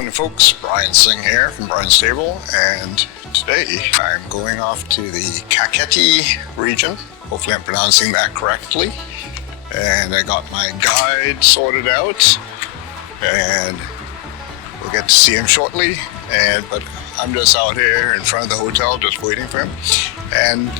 morning, folks. Brian Singh here from Brian's Table, and today I'm going off to the Kakheti region. Hopefully I'm pronouncing that correctly. And I got my guide sorted out, and we'll get to see him shortly. But I'm just out here in front of the hotel just waiting for him. And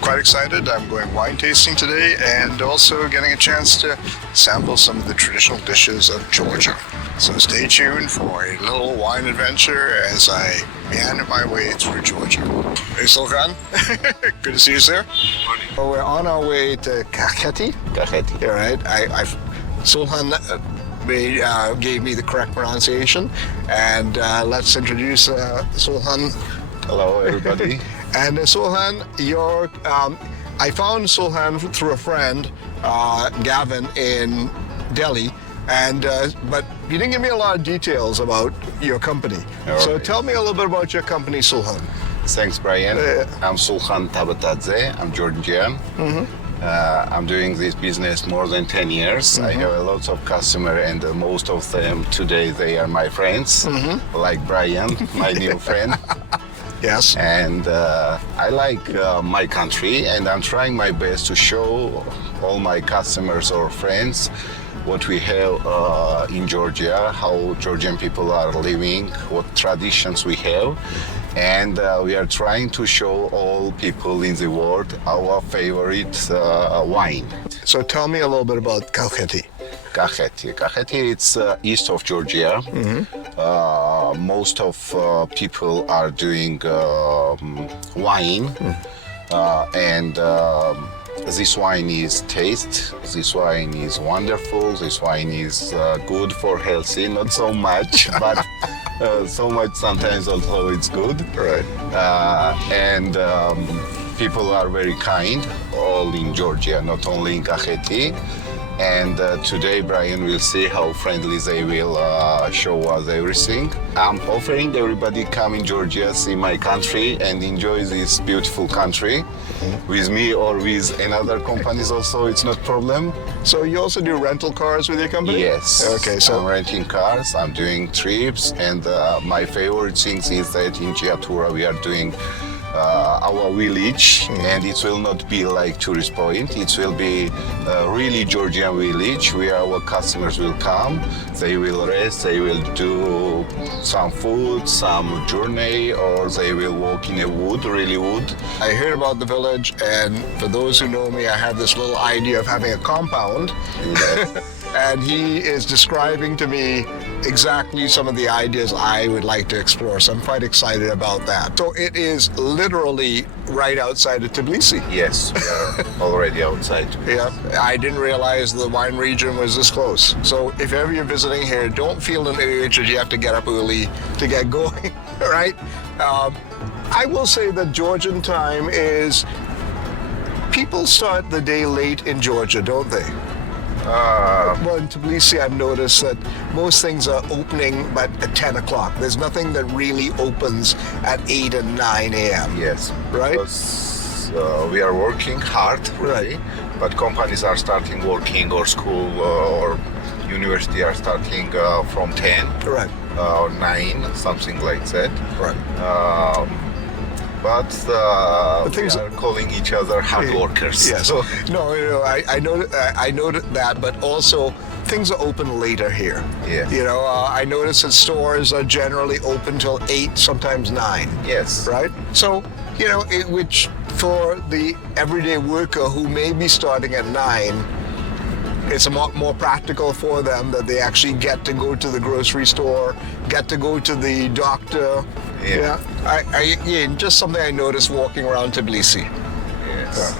quite excited. I'm going wine tasting today and also getting a chance to sample some of the traditional dishes of Georgia. So stay tuned for a little wine adventure as I meander my way through Georgia. Hey Sulkhan, good to see you, sir. Morning. Well, we're on our way to Kakheti. Kakheti. All right. Sulkhan gave me the correct pronunciation, and let's introduce Sulkhan. Hello, everybody. And Sulkhan, I found Sulkhan through a friend, Gavin, in Delhi, and but you didn't give me a lot of details about your company. So tell me a little bit about your company, Sulkhan. Thanks, Brian. I'm Sulkhan Tabatadze. I'm Georgian. I'm doing this business more than 10 years. I have a lot of customers, and most of them today, they are my friends, like Brian, my new friend. Yes. And I like my country, and I'm trying my best to show all my customers or friends what we have in Georgia, how Georgian people are living, what traditions we have. And we are trying to show all people in the world our favorite wine. So tell me a little bit about Kakheti. Kakheti, it's east of Georgia. Most of people are doing wine, and this wine is taste. This wine is wonderful. This wine is good for healthy, not so much, but so much sometimes also it's good. Right. And people are very kind, all in Georgia, not only in Kakheti. And today Brian will see how friendly they will show us everything. I'm offering everybody come in Georgia, see my country and enjoy this beautiful country. With me or with another companies also, it's not problem. So you also do rental cars with your company? Yes. Okay, so I'm renting cars, I'm doing trips, and my favorite things is that in Giatura we are doing our village, and it will not be like tourist point. It will be a really Georgian village where our customers will come, they will rest, they will do some food, some journey, or they will walk in a wood, really wood. I heard about the village, and for those who know me, I have this little idea of having a compound. Yes. And he is describing to me exactly some of the ideas I would like to explore. So I'm quite excited about that. So it is literally right outside of Tbilisi. Yes, we are already outside. Yeah, I didn't realize the wine region was this close. So if ever you're visiting here, don't feel an urge that you have to get up early to get going, right? I will say that Georgian time is, people start the day late in Georgia, don't they? Well, in Tbilisi, I've noticed that most things are opening but at 10 o'clock. There's nothing that really opens at 8 and 9 a.m. Yes, right? Because we are working hard, really, but companies are starting working, or school or university are starting from 10 or 9, something like that. Right. But things we are calling each other hard workers. Yes. So, no, I know that, but also things are open later here. Yes. You know, I notice that stores are generally open till 8, sometimes 9. Yes. Right? So, you know, which for the everyday worker who may be starting at 9, it's a lot more practical for them that they actually get to go to the grocery store, get to go to the doctor. Yeah. Just something I noticed walking around Tbilisi. Yes.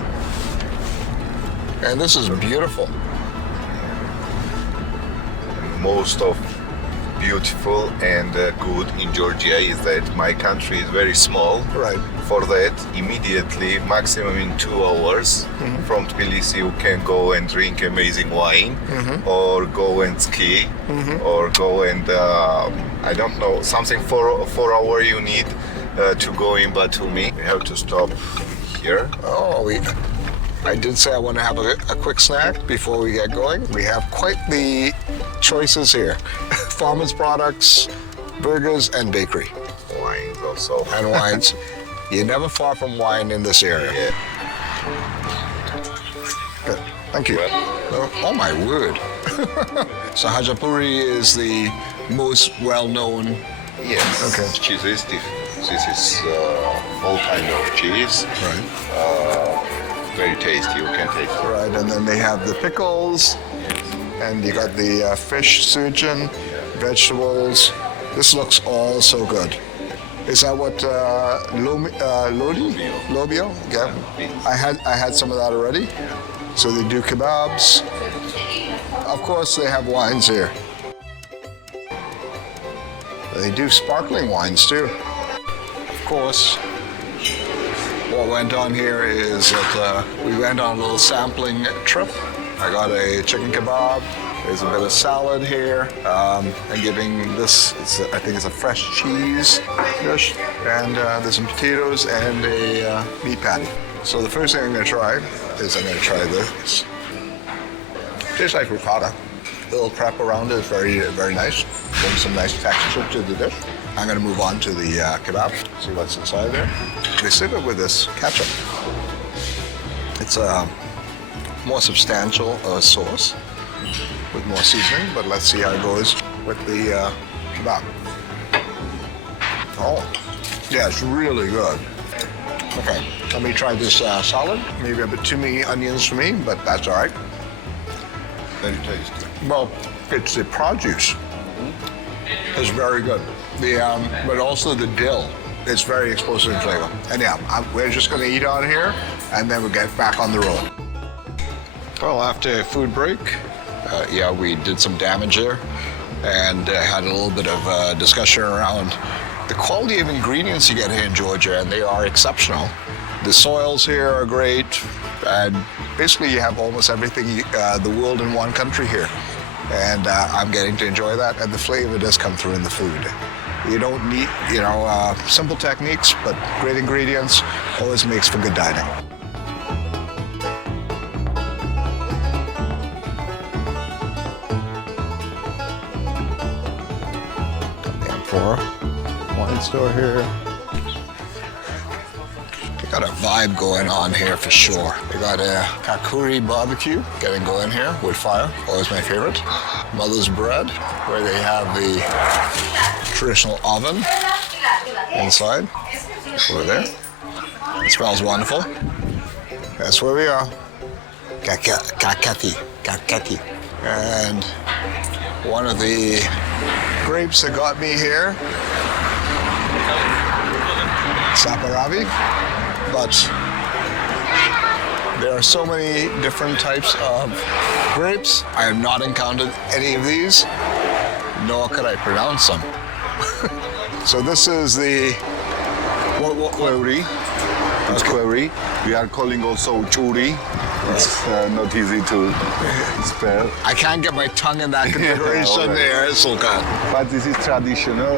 And this is beautiful. Most of beautiful and good in Georgia is that my country is very small. Right. For that, immediately, maximum in 2 hours from Tbilisi, you can go and drink amazing wine, or go and ski, or go and I don't know, something for 4 hours you need to go in Batumi. We have to stop here. Oh, I did say I want to have a quick snack before we get going. We have quite the choices here. Farmers products, burgers and bakery. Wines also. And wines. You're never far from wine in this area. Yeah. Good. Thank you. Oh my word. So Hajapuri is the most well-known. Yes. Okay. Cheeses. This is all kind of cheese. Right. Very tasty. You can taste it. Right, and then they have the pickles, and you got the fish surgeon, vegetables. This looks all so good. Is that what lodi? Lobio? Yeah. I had some of that already. So they do kebabs. Of course, they have wines here. They do sparkling wines too. Of course, what went on here is that we went on a little sampling trip. I got a chicken kebab. There's a bit of salad here. I'm giving this, I think it's a fresh cheese dish. And there's some potatoes and a meat patty. So the first thing I'm going to try is I'm going to try this. Tastes like ricotta. The little crepe around it is very, very nice. Brings some nice texture to the dish. I'm going to move on to the kebab, see what's inside there. They serve it with this ketchup. It's a more substantial sauce with more seasoning, but let's see how it goes with the kebab. Oh, yeah, it's really good. Okay, let me try this salad. Maybe a bit too many onions for me, but that's all right. Very tasty. Well, it's the produce. It's very good. But also the dill. It's very explosive in flavor. And yeah, we're just going to eat out here, and then we'll get back on the road. Well, after a food break, yeah, we did some damage there, and had a little bit of discussion around the quality of ingredients you get here in Georgia, and they are exceptional. The soils here are great, and basically you have almost everything the world in one country here. And I'm getting to enjoy that, and the flavor does come through in the food. You don't need, simple techniques, but great ingredients always makes for good dining. Got the Amphora wine store here. Got a vibe going on here for sure. We got a Kakheti barbecue getting going here, wood fire, always my favorite. Mother's bread, where they have the traditional oven inside, over there. It smells wonderful. That's where we are. Kakheti. And one of the grapes that got me here, Saperavi. But there are so many different types of grapes. I have not encountered any of these, nor could I pronounce them. So this is the Query. It's query. We are calling also churi. It's not easy to spell. I can't get my tongue in that configuration there, Sulkhan. But this is traditional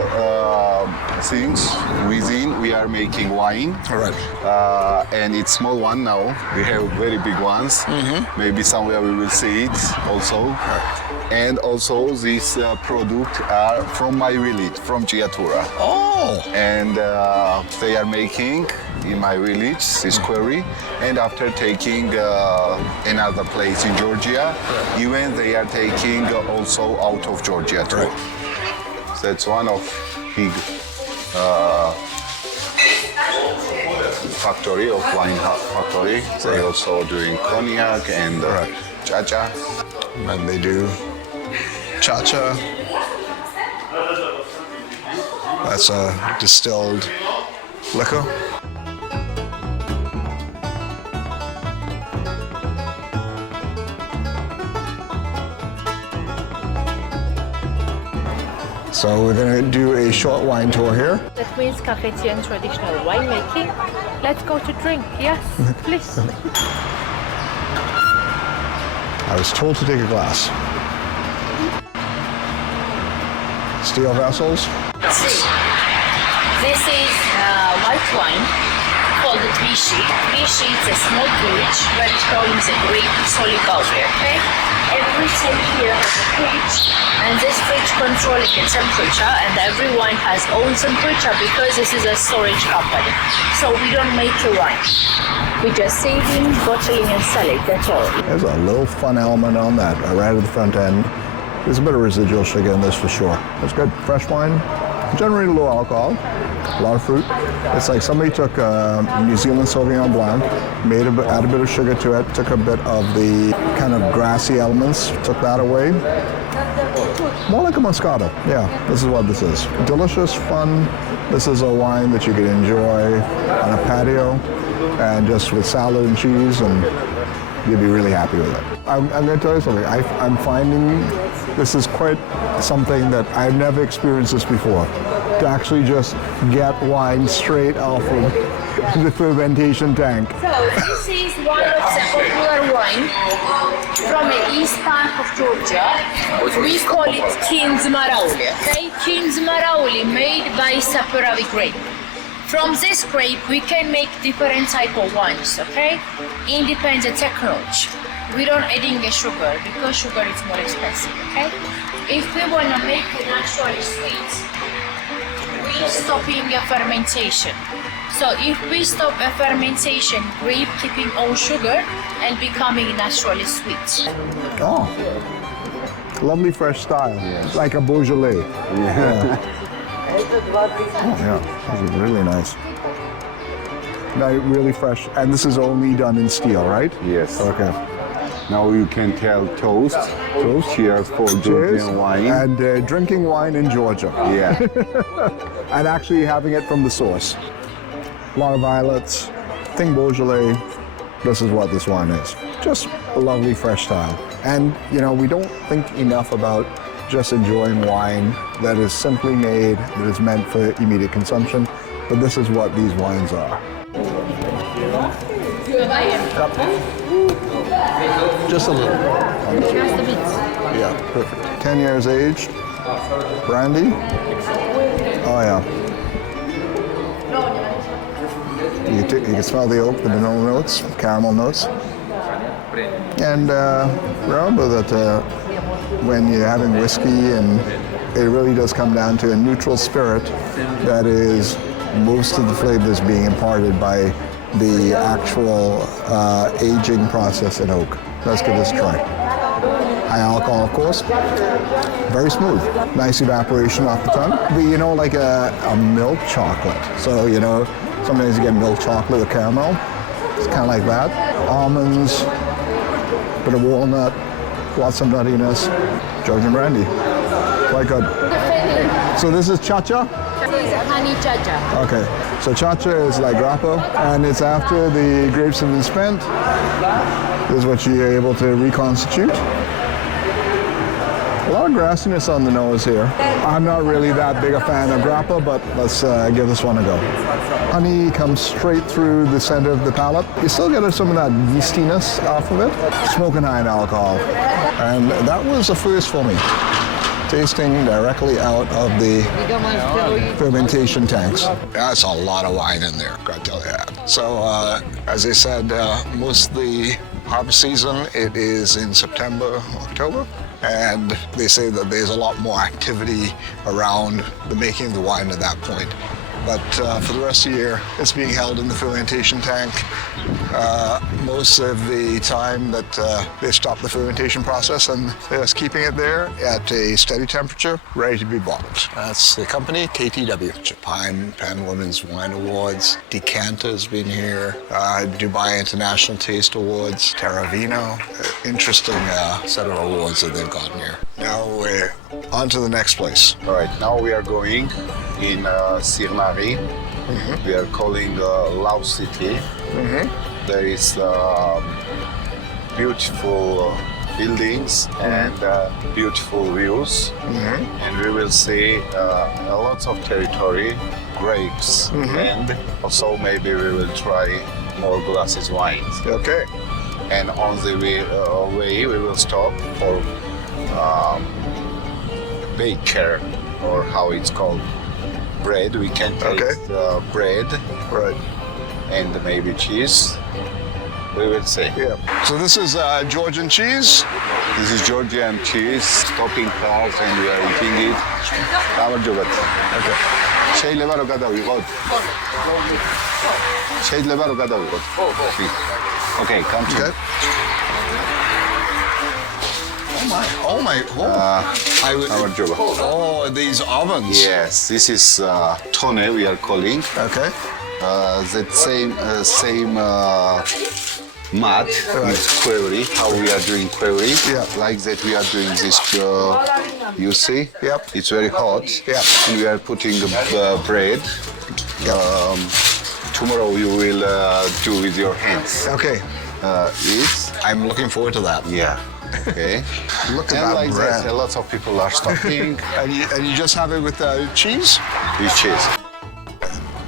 things. Within we are making wine. All right. And it's small one now. We have very big ones. Maybe somewhere we will see it also. Right. And also this product are from my village, from Giatura. Oh. And they are making in my village this quarry, and after taking another place in Georgia, even they are taking also out of Georgia too. Right. So that's one of big factory of wine factory. They also doing cognac and cha-cha. And they do cha-cha. That's a distilled liquor. So we're going to do a short wine tour here. That means Kakheti and traditional winemaking. Let's go to drink, yes, please. I was told to take a glass. Steel vessels. This is white wine for called Tbilisi. Tbilisi is a small village where it grows a grape Sulkhan, okay? Everything here has a fridge, and this fridge controlling the temperature, and every wine has own temperature because this is a storage company. So we don't make the wine. We just saving, bottling, and selling. That's all. There's a little fun element on that right at the front end. There's a bit of residual sugar in this for sure. It's good. Fresh wine, generally low alcohol, a lot of fruit. It's like somebody took New Zealand Sauvignon Blanc, added a bit of sugar to it, took a bit of the kind of grassy elements, took that away. More like a Moscato. Yeah, this is what this is. Delicious, fun. This is a wine that you can enjoy on a patio and just with salad and cheese, and you'll be really happy with it. I'm going to tell you something. I'm finding this is quite something that I've never experienced this before. To actually just get wine straight off of the fermentation tank. So this is one of the popular wine from the east part of Georgia. We call it Marauli. Okay, Marauli made by Saperavi grape. From this grape, we can make different type of wines. Okay, independent technology. We don't adding a sugar because sugar is more expensive. Okay, if we wanna make it naturally sweet, we stopping a fermentation. So if we stop a fermentation, grape keeping all sugar and becoming naturally sweet. Oh, lovely fresh style, Yes. like a Beaujolais. Yeah. Oh, yeah, this is really nice. Now, really fresh, and this is only done in steel, right? Yes. Okay. Now you can tell toast. Toast. Cheers for Cheers. Georgian wine. And drinking wine in Georgia. Yeah. And actually having it from the source. A lot of violets, think Beaujolais. This is what this wine is. Just a lovely fresh style. And you know, we don't think enough about just enjoying wine that is simply made, that is meant for immediate consumption, but this is what these wines are. Just a little. Just a bit. Yeah, perfect. 10 years aged. Brandy. Oh yeah. You can smell the oak, the vanilla notes, caramel notes. And remember that when you're having whiskey, and it really does come down to a neutral spirit that is most of the flavors being imparted by the actual aging process in oak. Let's give this a try. High alcohol, of course. Very smooth. Nice evaporation off the tongue. But you know, like a milk chocolate. So, you know, sometimes you get milk chocolate with caramel. It's kind of like that. Almonds, bit of walnut, lots of nuttiness. Georgian brandy. Quite good. So this is cha-cha? This is honey chacha. Okay, so cha-cha is like grappa, and it's after the grapes have been spent. This is what you're able to reconstitute. A lot of grassiness on the nose here. I'm not really that big a fan of grappa, but let's give this one a go. Honey comes straight through the center of the palate. You still get some of that yeastiness off of it. Smoking high in alcohol. And that was a first for me. Tasting directly out of the fermentation tanks. That's a lot of wine in there, gotta tell you that. So, as I said, most of the harvest season, it is in September, October. And they say that there's a lot more activity around the making of the wine at that point. But for the rest of the year, it's being held in the fermentation tank. Most of the time that they stop the fermentation process, and they're just keeping it there at a steady temperature, ready to be bottled. That's the company, KTW. Japan Pan Women's Wine Awards, Decanter's been here, Dubai International Taste Awards, Terravino. Interesting set of awards that they've gotten here. Now we're on to the next place. All right, now we are going in Sirnari. Mm-hmm. We are calling Love City. Mm-hmm. There is beautiful buildings and beautiful views. Mm-hmm. And we will see a lot of territory, grapes, mm-hmm. and also maybe we will try more glasses wines. Okay. And on the way we will stop for baker, or how it's called, bread. We can taste bread, right, and maybe cheese. We will see. Yeah. So this is Georgian cheese. This is Georgian cheese, topping part, and we are eating it. გამარჯობათ. Okay. შეიძლება რომ გადავიღოთ? შეიძლება რომ გადავიღოთ? Okay, come to. Okay. Oh my! გამარჯობა. Oh, these ovens. Yes, this is tone we are calling. Okay. That same mud with query, how we are doing query. Yeah. Like that we are doing this, you see? Yep. It's very hot. Yeah. And we are putting bread. Tomorrow you will do with your hands. Okay. I'm looking forward to that. Yeah. Okay. Look at And that like bread. that, lots of people are stopping And you just have it with cheese? with cheese.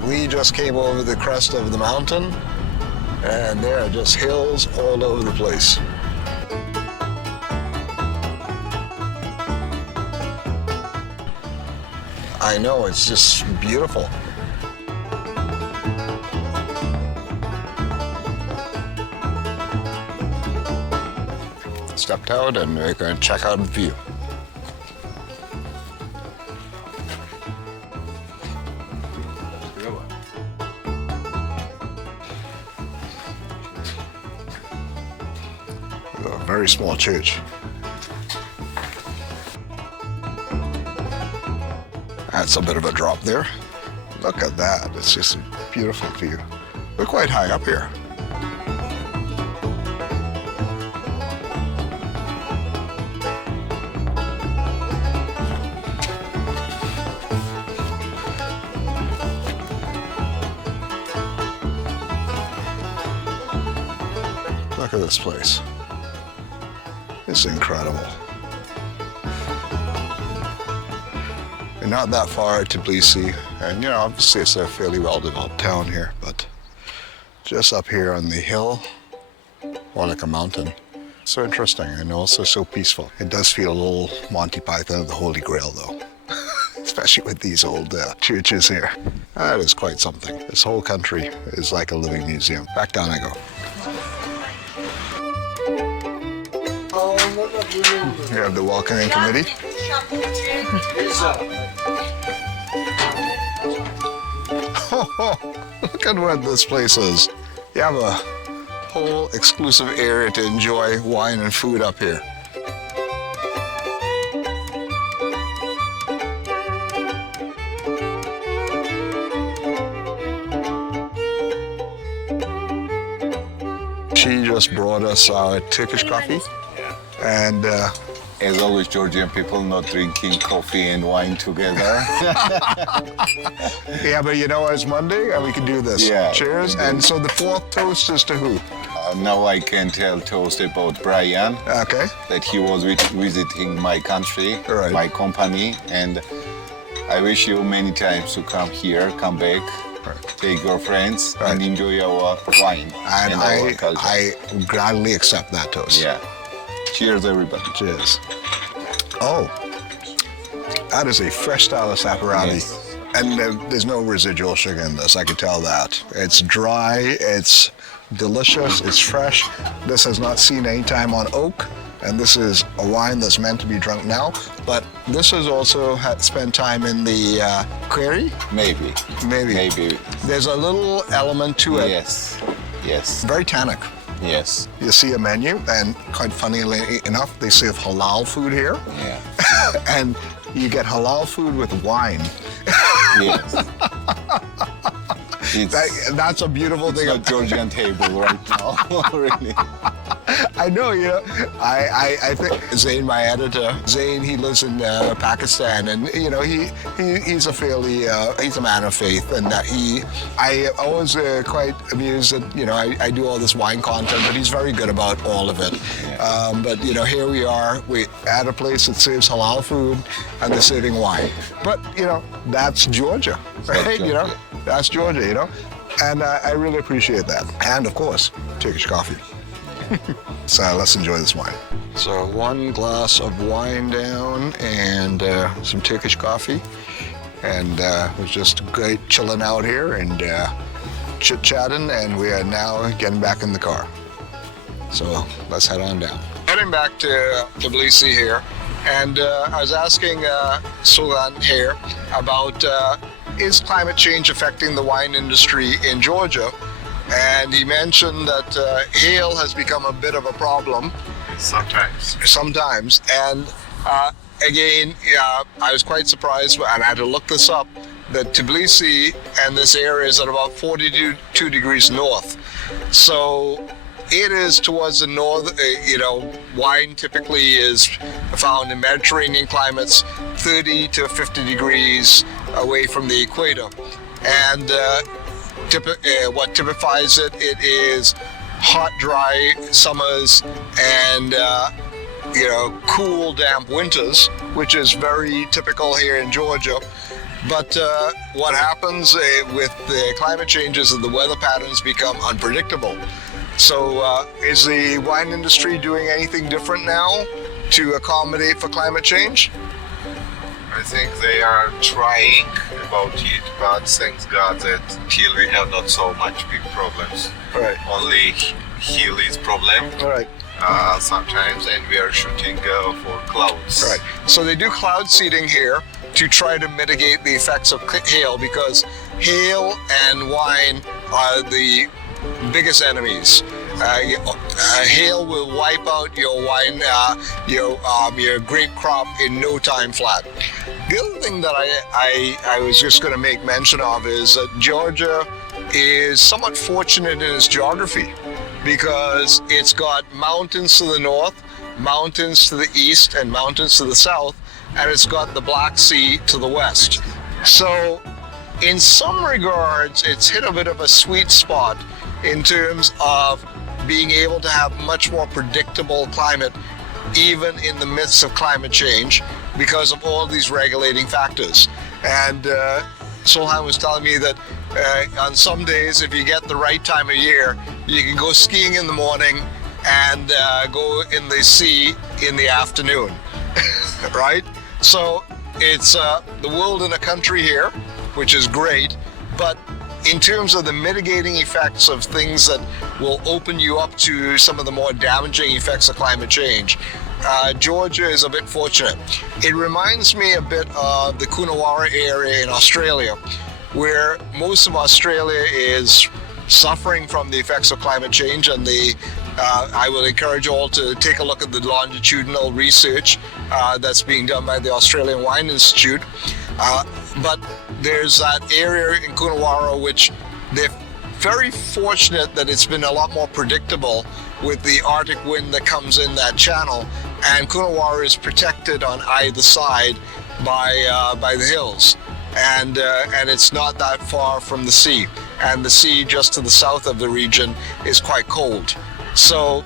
We just came over the crest of the mountain, and there are just hills all over the place. I know, it's just beautiful. Stepped out and we're going to check out the view. A very small church. That's a bit of a drop there. Look at that. It's just a beautiful view. We're quite high up here. Look at this place. It's incredible. We're not that far to Tbilisi, and you know, obviously it's a fairly well-developed town here, but just up here on the hill, or like a mountain. So interesting and also so peaceful. It does feel a little Monty Python of the Holy Grail though, especially with these old churches here. That is quite something. This whole country is like a living museum. Back down I go. We have the welcoming committee. Look at what this place is. You have a whole exclusive area to enjoy wine and food up here. She just brought us our Turkish coffee. And As always, Georgian people not drinking coffee and wine together. yeah, but you know, it's Monday and we can do this. Yeah. Cheers. And so the fourth toast is to who? Now I can tell toast about Brian, Okay. that he was visiting my country, Right. my company, and I wish you many times to come here, come back, take your friends, Right. and enjoy our wine And our culture. I gladly accept that toast. Yeah. Cheers, everybody. Cheers. Oh, that is a fresh style of Saperavi. Yes. And there's no residual sugar in this, I can tell that. It's dry, it's delicious, it's fresh. This has not seen any time on oak, and this is a wine that's meant to be drunk now. But this has also spent time in the quarry. Maybe. Maybe. There's a little element to it. Yes. Yes. Very tannic. Yes. You see a menu, and quite funnily enough, they serve halal food here. Yeah. And you get halal food with wine. Yes. That's a beautiful It's thing. not Georgian table right now, really. I know, you know. I think Zain, my editor, Zain, he lives in Pakistan, and you know, he's a fairly he's a man of faith, and I always quite amused that you know I do all this wine content, but he's very good about all of it. Yeah. But you know, here we are, we at a place that serves halal food, and they're serving wine. But you know, that's Georgia, right? Georgia. You know, that's Georgia, you know, and I really appreciate that, and of course, Turkish coffee. So let's enjoy this wine. So one glass of wine down and some Turkish coffee. And it was just great chilling out here and chit-chatting, and we are now getting back in the car. So let's head on down. Heading back to Tbilisi here, and I was asking Sulkhan here about is climate change affecting the wine industry in Georgia? And he mentioned that hail has become a bit of a problem. Sometimes. And again, I was quite surprised, and I had to look this up, that Tbilisi and this area is at about 42 degrees north. So it is towards the north, wine typically is found in Mediterranean climates, 30 to 50 degrees away from the equator. And what typifies it is hot, dry summers and cool, damp winters, which is very typical here in Georgia. But what happens with the climate changes is the weather patterns become unpredictable. So is the wine industry doing anything different now to accommodate for climate change? I think they are trying about it, but thanks God that till we have not so much big problems. Right. Only hill is problem. Right. Sometimes, and we are shooting for clouds. Right. So they do cloud seeding here to try to mitigate the effects of hail, because hail and wine are the biggest enemies. Hail will wipe out your wine, your grape crop in no time flat. The other thing that I was just going to make mention of is that Georgia is somewhat fortunate in its geography, because it's got mountains to the north, mountains to the east, and mountains to the south, and it's got the Black Sea to the west. So in some regards, it's hit a bit of a sweet spot in terms of being able to have much more predictable climate, even in the midst of climate change, because of all these regulating factors. And Sulkhan was telling me that on some days, if you get the right time of year, you can go skiing in the morning and go in the sea in the afternoon, right? So it's the world in a country here, which is great, but in terms of the mitigating effects of things that will open you up to some of the more damaging effects of climate change, Georgia is a bit fortunate. It reminds me a bit of the Coonawarra area in Australia, where most of Australia is suffering from the effects of climate change, and I will encourage all to take a look at the longitudinal research that's being done by the Australian Wine Institute. But there's that area in Coonawarra which they're very fortunate that it's been a lot more predictable with the Arctic wind that comes in that channel, and Coonawarra is protected on either side by the hills, and it's not that far from the sea, and the sea just to the south of the region is quite cold. So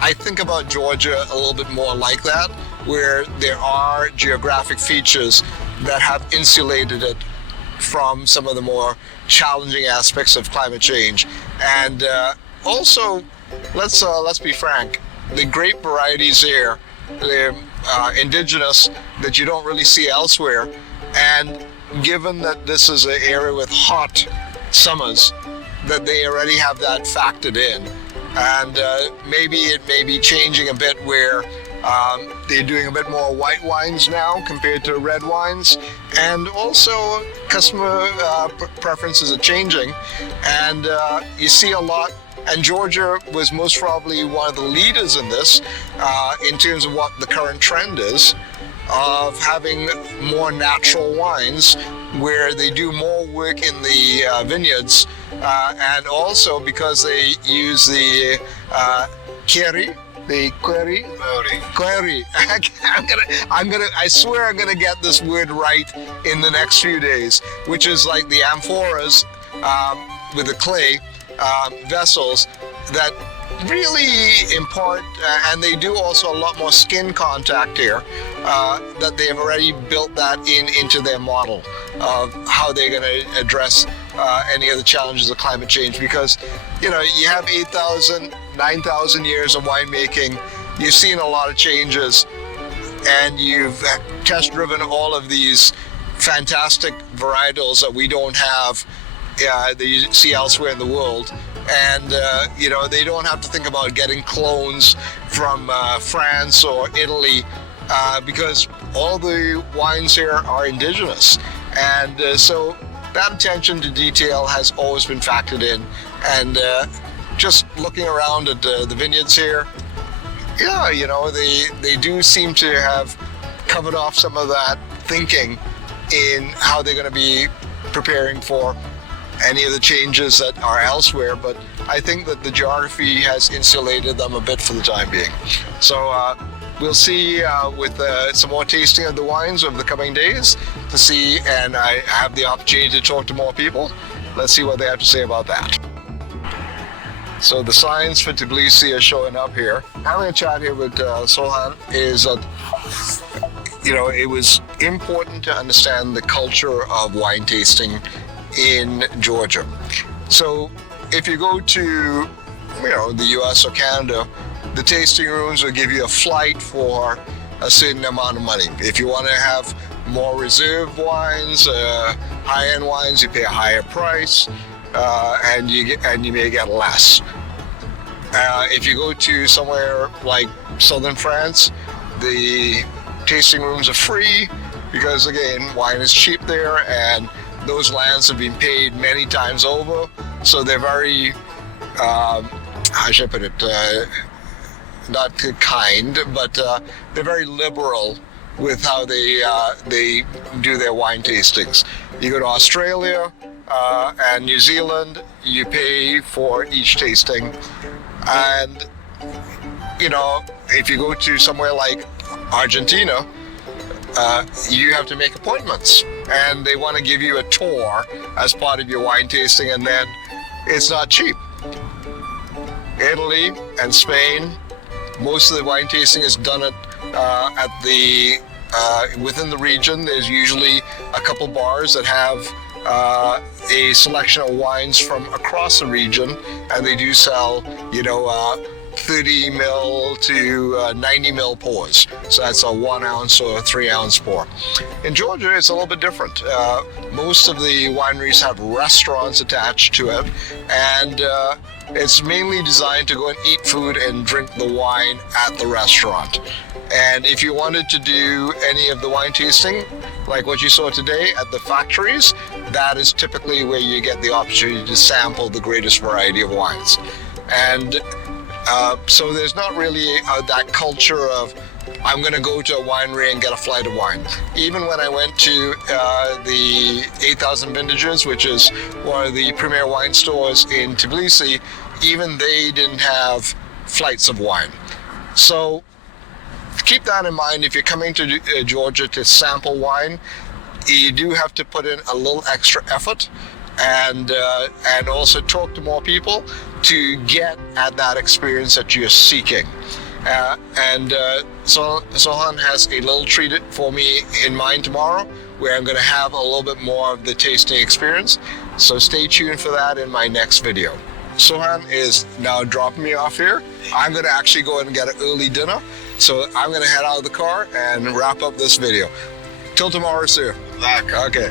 I think about Georgia a little bit more like that, where there are geographic features that have insulated it from some of the more challenging aspects of climate change. And also, let's be frank, the grape varieties here, they're indigenous, that you don't really see elsewhere. And given that this is an area with hot summers, that they already have that factored in. And maybe it may be changing a bit where they're doing a bit more white wines now compared to red wines, and also customer preferences are changing, and you see a lot. And Georgia was most probably one of the leaders in this, in terms of what the current trend is, of having more natural wines, where they do more work in the vineyards, and also because they use the Kakheti. The query. I swear I'm gonna get this word right in the next few days, which is like the amphoras with the clay vessels that really impart, and they do also a lot more skin contact here, that they have already built that into their model of how they're going to address any of the challenges of climate change. Because, you have 8,000, 9,000 years of winemaking, you've seen a lot of changes, and you've test driven all of these fantastic varietals that we don't have they see elsewhere in the world. And they don't have to think about getting clones from France or Italy because all the wines here are indigenous. And so that attention to detail has always been factored in. And just looking around at the vineyards here, they do seem to have covered off some of that thinking in how they're going to be preparing for any of the changes that are elsewhere, but I think that the geography has insulated them a bit for the time being. So we'll see with some more tasting of the wines over the coming days to see, and I have the opportunity to talk to more people. Let's see what they have to say about that. So the signs for Tbilisi are showing up here. Having a chat here with Sulkhan is that it was important to understand the culture of wine tasting in Georgia. So if you go to the US or Canada, the tasting rooms will give you a flight for a certain amount of money. If you want to have more reserved wines, high-end wines, you pay a higher price, and you may get less. If you go to somewhere like southern France, the tasting rooms are free because, again, wine is cheap there, and those lands have been paid many times over, so they're very, how should I put it, not kind, but they're very liberal with how they do their wine tastings. You go to Australia and New Zealand, you pay for each tasting, and if you go to somewhere like Argentina, you have to make appointments, and they want to give you a tour as part of your wine tasting, and then it's not cheap. Italy and Spain, most of the wine tasting is done at the within the region. There's usually a couple bars that have a selection of wines from across the region, and they do sell 30 mil to 90 mil pours. So that's a 1 ounce or a 3 ounce pour. In Georgia, it's a little bit different. Most of the wineries have restaurants attached to it, and it's mainly designed to go and eat food and drink the wine at the restaurant. And if you wanted to do any of the wine tasting, like what you saw today at the factories, that is typically where you get the opportunity to sample the greatest variety of wines. And so there's not really that culture of, I'm going to go to a winery and get a flight of wine. Even when I went to the 8,000 Vintages, which is one of the premier wine stores in Tbilisi, even they didn't have flights of wine. So keep that in mind. If you're coming to Georgia to sample wine, you do have to put in a little extra effort and also talk to more people to get at that experience that you're seeking. Sulkhan has a little treat for me in mind tomorrow, where I'm going to have a little bit more of the tasting experience. So stay tuned for that in my next video. Sulkhan is now dropping me off here. I'm going to actually go and get an early dinner. So I'm going to head out of the car and wrap up this video. Till tomorrow, sir. Okay.